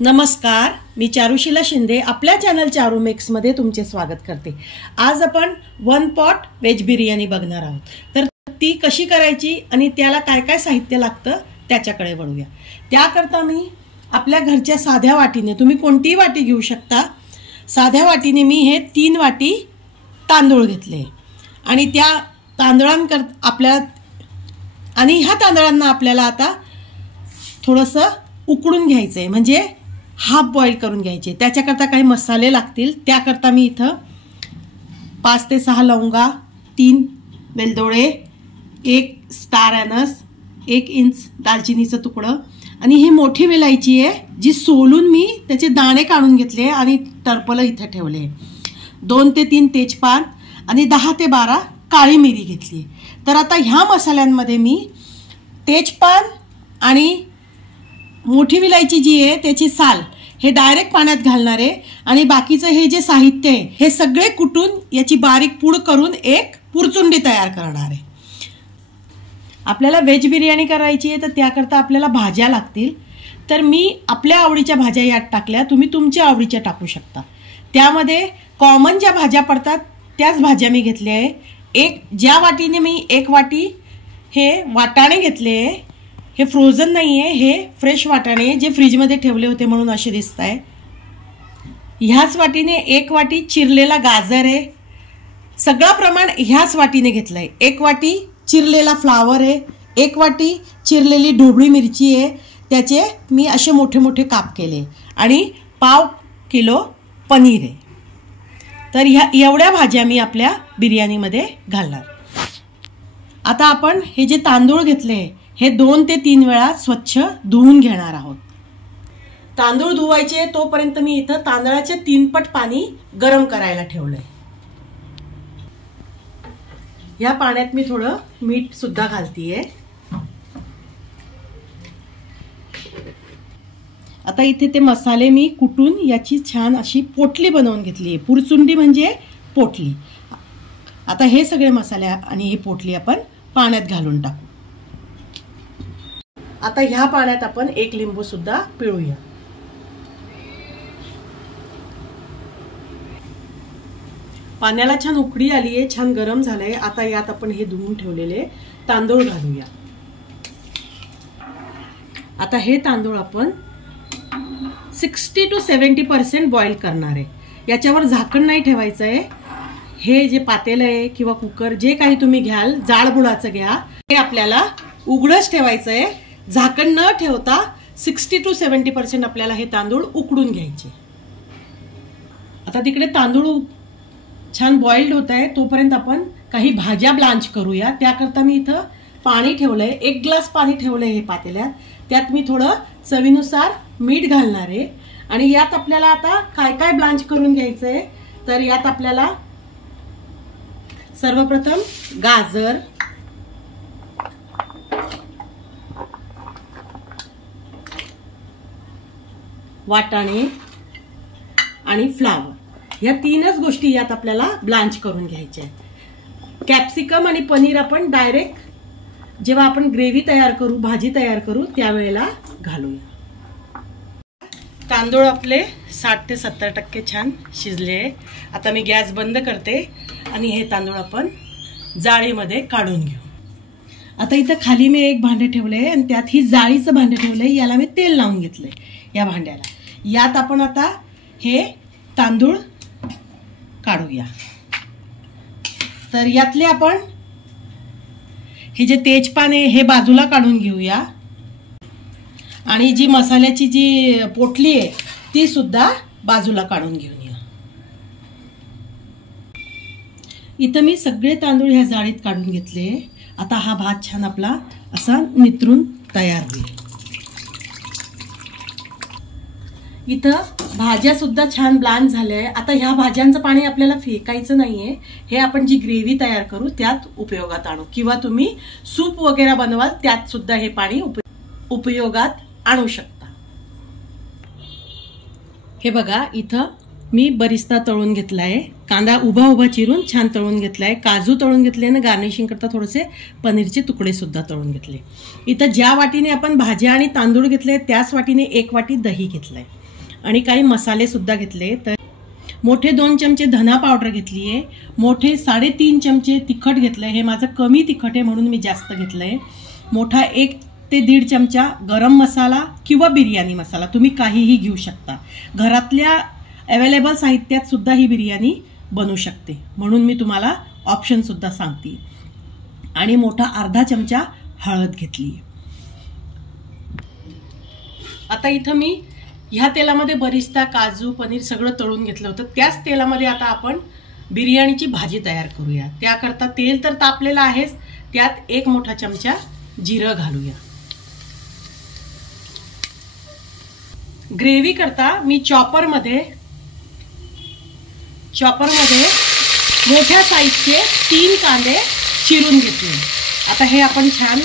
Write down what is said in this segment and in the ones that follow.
नमस्कार, मी चारुशीला शिंदे आपल्या channel Charu mix मध्ये तुमचे स्वागत करते। आज आपण वन पॉट वेज बिर्याणी बघणार आहोत। तर ती कशी करायची आणि त्याला काय काय साहित्य लागतं त्याच्याकडे वळूया। त्याकरता मी आपल्या घरच्या साध्या वाटीने, तुम्ही कोणतीही वाटी घेऊ शकता, साध्या वाटीने मी हे 3 वाटी तांदूळ घेतले आणि त्या तांदळांकरता आपल्याला आणि ह्या तांदळांना आपल्याला आता थोडंसं उकडून घ्यायचं आहे, म्हणजे हाफ बॉईल करून घ्यायचे। त्याच्याकरता काही मसाले लागतील। त्याकरता मी इथं 5 ते 6 लवंगा, 3 वेलदोडे, 1 स्टार अनस, 1 इंच दालचिनीचं तुकडं आणि ही मोठी वेलायची आहे जी सोलून मी त्याचे दाणे काढून घेतले आणि टरपलं इथं ठेवले। 2 ते 3 तेजपान आणि 10 ते 12 काळी मिरी घेतली। तर आता ह्या मसाल्यांमध्ये मी तेजपान आणि मोठी विलायची जी आहे त्याची साल हे डायरेक्ट पाण्यात घालणार आहे आणि बाकीचं हे जे साहित्य आहे हे सगळे कुटून याची बारीक पूड करून एक पुरचुंडी तयार करणार आहे। आपल्याला वेज बिर्याणी करायची आहे तर त्याकरता आपल्याला भाज्या लागतील। तर मी आपल्या आवडीच्या भाज्या यात टाकल्या, तुम्ही तुमच्या आवडीच्या टाकू शकता। त्यामध्ये कॉमन ज्या भाज्या पडतात त्याच भाज्या मी घेतल्या आहे। ज्या वाटीने मी 1 वाटी हे वाटाणे घेतले, हे फ्रोझन नाही आहे, हे फ्रेश वाटाणे जे फ्रीजमध्ये ठेवले होते म्हणून असे दिसत आहे। ह्याच वाटीने 1 वाटी चिरलेला गाजर आहे, सगळं प्रमाण ह्याच वाटीने घेतलं आहे। 1 वाटी चिरलेला फ्लावर आहे, 1 वाटी चिरलेली ढोबळी मिरची आहे, त्याचे मी असे मोठे मोठे काप केले आणि पाव किलो पनीर आहे। तर एवढ्या भाज्या मी आपल्या बिर्याणीमध्ये घालणार। आता आपण हे जे तांदूळ घेतले हे 2 ते 3 वेळा स्वच्छ धुवून घेणार आहोत। तांदूळ धुवायचे तोपर्यंत मी इथं तांदळाचे 3 पट पाणी गरम करायला ठेवलंय। या पाण्यात मी थोडं मीठ सुद्धा घालतीये। आता इथे ते मसाले मी कुटून याची छान अशी पोटली बनवून घेतली आहे। पुरचुंडी म्हणजे पोटली। आता हे सगळे मसाले आणि ही पोटली आपण पाण्यात घालून टाकू। आता ह्या पाण्यात आपण 1 लिंबू सुद्धा पिळूया। पाण्याला छान उकळी आली आहे, छान गरम झालंय। आता यात आपण हे धुवून ठेवलेले तांदूळ घालूया। आता हे तांदूळ आपण 60 to 70% बॉईल करणार आहे। याच्यावर झाकण नाही ठेवायचं आहे। हे जे पातेलं आहे किंवा कुकर जे काही तुम्ही घ्याल, जाडबुडाचं घ्या, हे आपल्याला उघडच ठेवायचं आहे। झाकण न ठेवता 60 to 70% आपल्याला हे तांदूळ उकडून घ्यायचे। आता तिकडे तांदूळ छान बॉइल्ड होत आहे तोपर्यंत आपण काही भाज्या ब्लांच करूया। त्याकरता मी इथं पाणी ठेवलंय, 1 ग्लास पाणी ठेवलंय हे पातेल्यात। त्यात मी थोडं चवीनुसार मीठ घालणार आहे आणि यात आपल्याला आता काय काय ब्लांच करून घ्यायचंय। तर यात आपल्याला सर्वप्रथम गाजर, वाटाणे आणि फ्लावर या 3च गोष्टी यात आपल्याला ब्लांच करून घ्यायच्या आहेत। कॅप्सिकम आणि पनीर आपण डायरेक्ट जेव्हा आपण ग्रेव्ही तयार करू, भाजी तयार करू त्यावेळेला घालूया। तांदूळ आपले 60 ते 70% छान शिजले। आता मी गॅस बंद करते आणि हे तांदूळ आपण जाळीमध्ये काढून घेऊ। आता इथं खाली मी 1 भांडे ठेवले आणि त्यात ही जाळीचं भांडे ठेवलंय, याला मी तेल लावून घेतलंय या भांड्याला। यात आपण आता हे तांदूळ काढूया। तर यातले आपण हे जे तेजपान आहे हे बाजूला काढून घेऊया आणि जी मसाल्याची जी पोटली आहे ती सुद्धा बाजूला काढून घेऊया। इथं मी सगळे तांदूळ ह्या जाळीत काढून घेतले। आता हा भात छान आपला असा नितरून तयार होईल। इथं भाज्या सुद्धा छान ब्लांच झाल्या। आता ह्या भाज्यांचं पाणी आपल्याला फेकायचं नाहीये, हे आपण जी ग्रेव्ही तयार करू त्यात उपयोगात आणू किंवा तुम्ही सूप वगैरे बनवाल त्यात सुद्धा हे पाणी उपयोगात आणू शकता। हे बघा इथं मी बरिस्ता तळून घेतलाय, कांदा उभा उभा चिरून छान तळून घेतलाय, काजू तळून घेतले आणि गार्निशिंग करता थोडेसे पनीरचे तुकडे सुद्धा तळून घेतले। इथं ज्या वाटीने आपण भाज्या आणि तांदूळ घेतले त्याच वाटीने 1 वाटी दही घेतलंय। आणि काही मसाले सुद्धा घेतले. तर मोठे 2 चमचे धना पावडर घेतली आहे, मोठे 3.5 चमचे तिखट घेतलं. हे माझं कमी तिखट आहे म्हणून मी जास्त घेतलंय. मोठा 1 ते 1.5 चमचा गरम मसाला किंवा बिर्याणी मसाला, तुम्ही काहीही घेऊ शकता. घरातल्या अवेलेबल साहित्यात सुद्धा ही बिर्याणी बनू शकते म्हणून मी तुम्हाला ऑप्शन सुद्धा सांगते. आणि मोठा अर्धा चमचा हळद घेतली. आता इथं मी ह्या तेलामध्ये बरिस्ता, काजू, पनीर सगळं तळून घेतलं होतं. त्याच तेलामध्ये आता आपण बिर्याणीची भाजी तयार करूया. त्याकरता तेल तर तापलेलं आहेच, त्यात 1 मोठा चमचा जिरं घालूया. ग्रेव्ही करता मी चॉपरमध्ये मोठ्या साईजचे 3 कांदे चिरून घेतले. आता हे आपण छान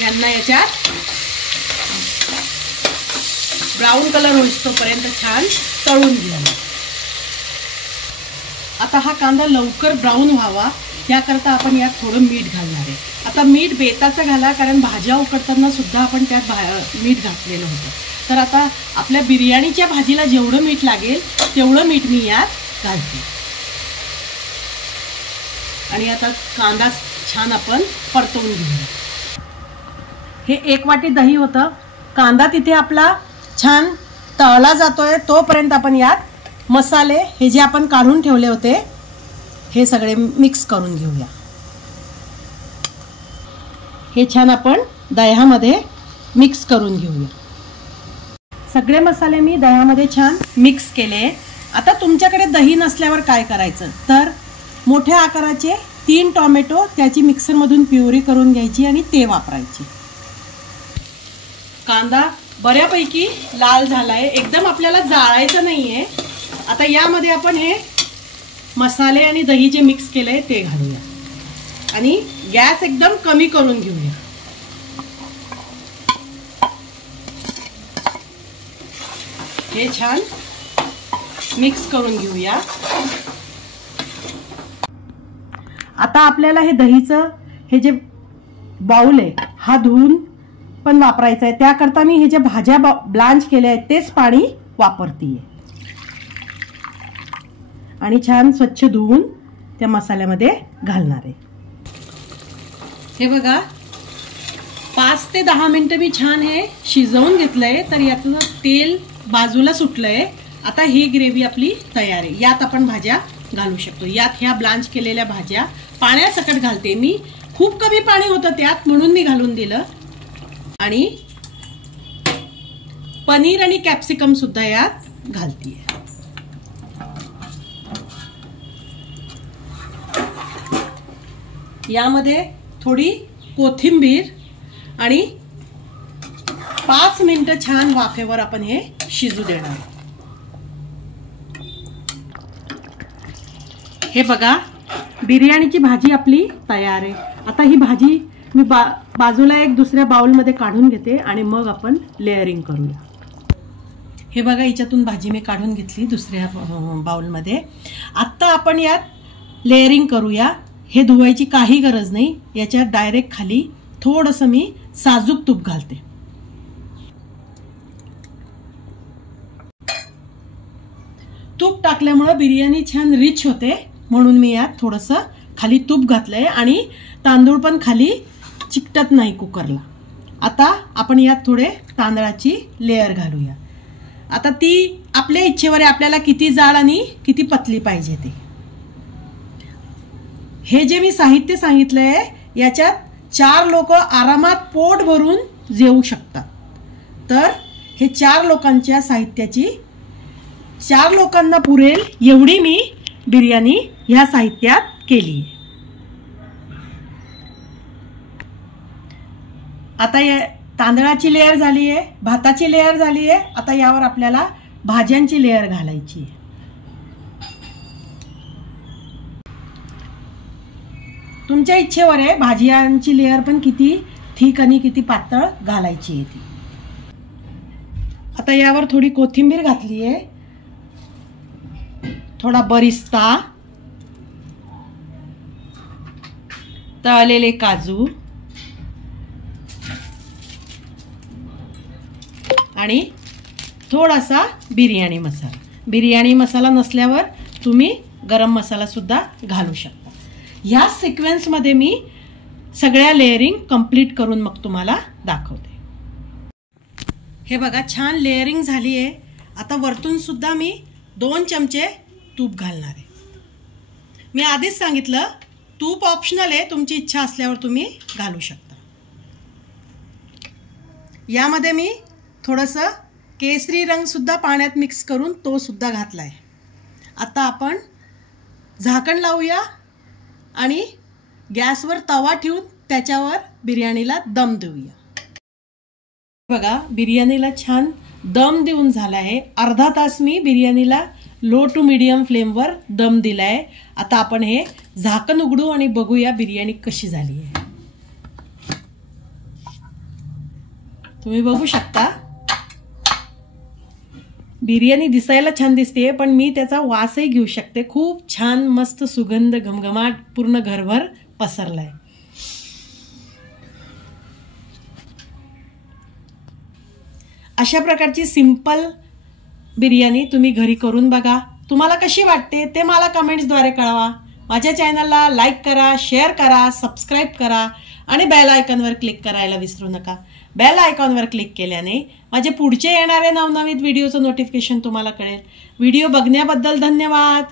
यांना याच्यात ब्राऊन कलर होईस्तोपर्यंत छान तळून घेऊया. आता हा कांदा लवकर ब्राऊन व्हावा त्याकरता आपण यात थोडं मीठ घालणार आहे. आता मीठ बेताचं घाला, कारण भाज्या उकडताना सुद्धा आपण त्यात मीठ घातलेलं होतं. तर आता आपल्या बिर्याणीच्या भाजीला जेवढं मीठ लागेल तेवढं मीठ मी यात घालते. आणि आता कांदा छान आपण परतवून घेऊया. हे 1 वाटी दही होतं. कांदा तिथे आपला छान तळला जातोय तोपर्यंत आपण यात मसाले हे जे आपण काढून ठेवले होते हे सगळे मिक्स करून घेऊया. हे छान आपण दह्यामध्ये मिक्स करून घेऊया. सगळे मसाले मी दह्यामध्ये छान मिक्स केले. आता तुमच्याकडे दही नसल्यावर काय करायचं तर मोठ्या आकाराचे 3 टोमॅटो त्याची मिक्सरमधून प्युरी करून घ्यायची आणि ते वापरायचे. कांदा बऱ्यापैकी लाल झालाय, एकदम आपल्याला जाळायचं नाहीये. आता यामध्ये आपण हे मसाले आणि दही जे मिक्स केलंय ते घालूया आणि गॅस एकदम कमी करून घेऊया. हे छान मिक्स करून घेऊया. आता आपल्याला हे दहीचं हे जे बाउल आहे हा धुवून पण वापरायचा आहे. त्याकरता मी हे जे भाज्या ब्लांच केल्या आहेत तेच पाणी वापरतीये आणि छान स्वच्छ धुवून त्या मसाल्यामध्ये घालणार आहे. हे बघा 5 ते 10 मिनिटं मी छान हे शिजवून घेतलंय. तर यातून तेल बाजूला सुटलंय. आता ही ग्रेव्ही आपली तयार आहे. यात आपण भाज्या घालू शकतो. यात ह्या ब्लांच केलेल्या भाज्या पाण्यासकट घालते मी. खूप कमी पाणी होतं त्यात म्हणून मी घालून दिलं. आणि पनीर आणि कॅप्सिकम सुद्धा यात घालते. यामध्ये थोडी कोथिंबीर आणि 5 मिनिटं छान वाफेवर आपण हे शिजू देणार. हे बघा बिर्याणीची भाजी आपली तयार आहे. आता ही भाजी मी बाजूला एक दुसऱ्या बाउलमध्ये काढून घेते आणि मग आपण लेअरिंग करूया. हे बघा याच्यातून भाजी मी काढून घेतली दुसऱ्या बाउलमध्ये. आता आपण यात लेअरिंग करूया. हे धुवायची काही गरज नाही. याच्यात डायरेक्ट खाली थोडंसं मी साजूक तूप घालते. तूप टाकल्यामुळे बिर्याणी छान रिच होते म्हणून मी यात थोडंसं खाली तूप घातलंय आणि तांदूळ पण खाली चिकटत नाही कुकरला. आता आपण यात थोडे तांदळाची लेअर घालूया. आता ती आपल्या इच्छेवर आहे, आपल्याला किती जाड आणि किती पतली पाहिजे ते. हे जे मी साहित्य सांगितलंय याच्यात 4 लोक आरामात पोट भरून जेवू शकतात. तर हे 4 लोकांच्या साहित्याची 4 लोकांना पुरेल एवढी मी बिर्याणी ह्या साहित्यात केली. आता या तांदळाची लेअर झाली आहे, भाताची लेअर झाली आहे. आता यावर आपल्याला भाज्यांची लेअर घालायची आहे. तुमच्या इच्छेवर आहे भाज्यांची लेअर पण किती थिक आणि किती पातळ घालायची आहे ती. आता यावर थोडी कोथिंबीर घातली आहे, थोडा बरिस्ता, तळलेले काजू आणि थोडासा बिर्याणी मसाला. बिर्याणी मसाला नसल्यावर तुम्ही गरम मसाला सुद्धा घालू शकता. ह्या सिक्वेन्समध्ये मी सगळ्या लेअरिंग कंप्लीट करून मग तुम्हाला दाखवते. हे बघा छान लेअरिंग झाली आहे. आता वरतून सुद्धा मी 2 चमचे तूप घालणार आहे. मी आधीच सांगितलं तूप ऑप्शनल आहे, तुमची इच्छा असल्यावर तुम्ही घालू शकता. यामध्ये मी थोडंसं केसरी रंग सुद्धा पाण्यात मिक्स करून तो सुद्धा घातला आहे. आता आपण झाकण लावूया आणि गॅसवर तवा ठेवून त्याच्यावर बिर्याणीला दम देऊया. बघा बिर्याणीला छान दम देऊन झाला आहे. अर्धा तास मी बिर्याणीला लो टू मीडियम फ्लेमवर दम दिला आहे. आता आपण हे झाकण उघडू आणि बघूया बिर्याणी कशी झाली आहे. तुम्ही बघू शकता बिर्याणी दिसायला छान दिसते, पण मी त्याचा वासही घेऊ शकते. खूप छान मस्त सुगंध घमघमाट पूर्ण घरभर पसरलाय. अशा प्रकारची सिंपल बिर्याणी तुम्ही घरी करून बघा. तुम्हाला कशी वाटते ते मला कमेंट्सद्वारे कळवा. माझ्या चॅनलला लाईक करा, शेअर करा, सबस्क्राईब करा आणि बेल आयकॉनवर क्लिक करायला विसरू नका. बेल आयकॉनवर क्लिक केल्याने माझे पुढचे येणारे नवनवीन व्हिडिओचं नोटिफिकेशन तुम्हाला कळेल. व्हिडिओ बघण्याबद्दल धन्यवाद.